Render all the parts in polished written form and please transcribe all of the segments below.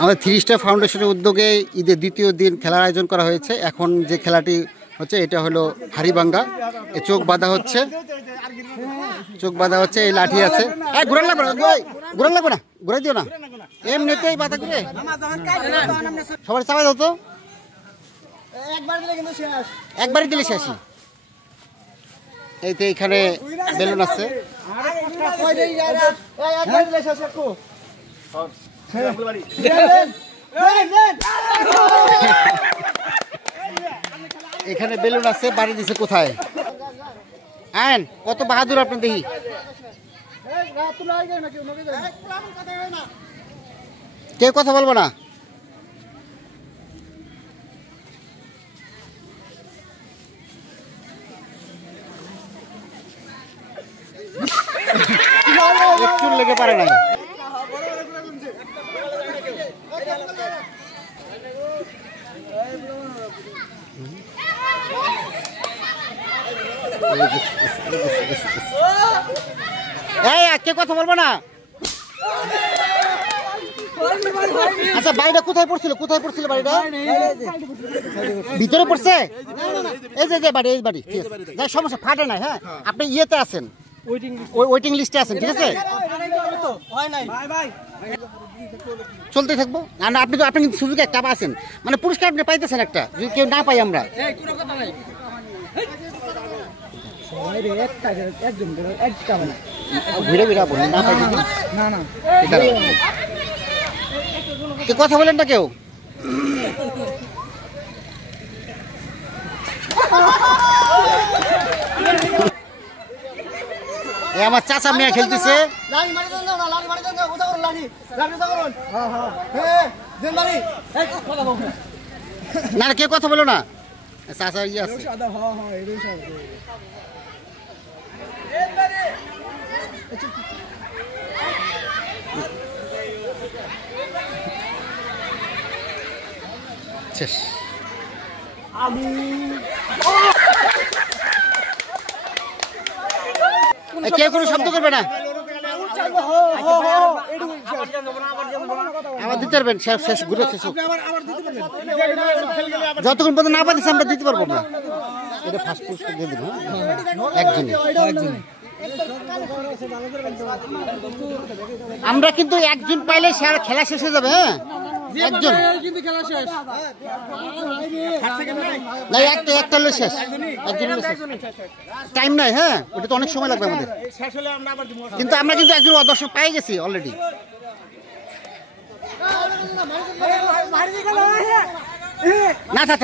আমাদের 3 স্টার ফাউন্ডেশনের উদ্যোগে ঈদের দ্বিতীয় দিন খেলার আয়োজন করা হয়েছে। এখন যে খেলাটি হচ্ছে এটা হলো হাড়িভাঙ্গা। চোখ বাঁধা হচ্ছে, এই লাঠি আছে। ঘুরান লাগবে না, ঘুরাই দিও না, এমনিতেই বাধা করে সবাই চাপাই দাও তো, একবারই দিলে শেষ। এই তো এইখানে বেলুন আছে। এখানে বেলুন আছে, বাড়ি দিছে কোথায়? আইন কত বাহাদুর আপনি দেখি। কেউ কথা বলবো না। একটু লেগে পারে নাই। কে কথা বলবো না। আচ্ছা বাড়িটা কোথায় পড়ছিল বাড়িটা? ভিতরে পড়ছে? এই যে বাড়ি, এই বাড়ি, ঠিক আছে, যাই সমস্যা, ফাটে নাই। হ্যাঁ আপনি ইয়েতে আছেন, ওয়েটিং লিস্টে আছেন, ঠিক আছে, চলতে থাকবো। না আপনি কিন্তু সুযোগ একটা আছেন, মানে পুরস্কার আপনি পাইতেছেন একটা, যদি কেউ না পাই আমরা। ঘুরে ঘুরে না পাই কথা বলেন না কেউ। আমার চাচা মেয়ে খেলতেছে। না কেউ কথা বলো না, চাচা ইয়ে আছে। কেউ কোনো শব্দ করবে না, আবার দিতে পারবেন। শেষ ঘুরে শেষ, যতক্ষণ পর্যন্ত না পাচ্ছি আমরা দিতে পারবো না। এটা ফার্স্ট পুরস্কার দিয়ে দিব একজনে। আমরা কিন্তু একজন পাইলে খেলা শেষ হয়ে যাবে। হ্যাঁ একজন না, একটা হলে শেষ, একজন টাইম নাই। হ্যাঁ ওটা তো অনেক সময় লাগবে আমাদের, কিন্তু আমরা কিন্তু একজন দর্শক পাই গেছি অলরেডি। না থাক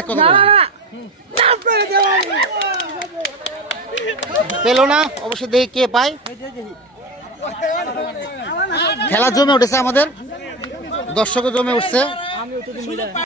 পেলো না, অবশ্যই দেখি কে পায়। খেলা জমে উঠেছে, আমাদের দর্শকও জমে উঠছে।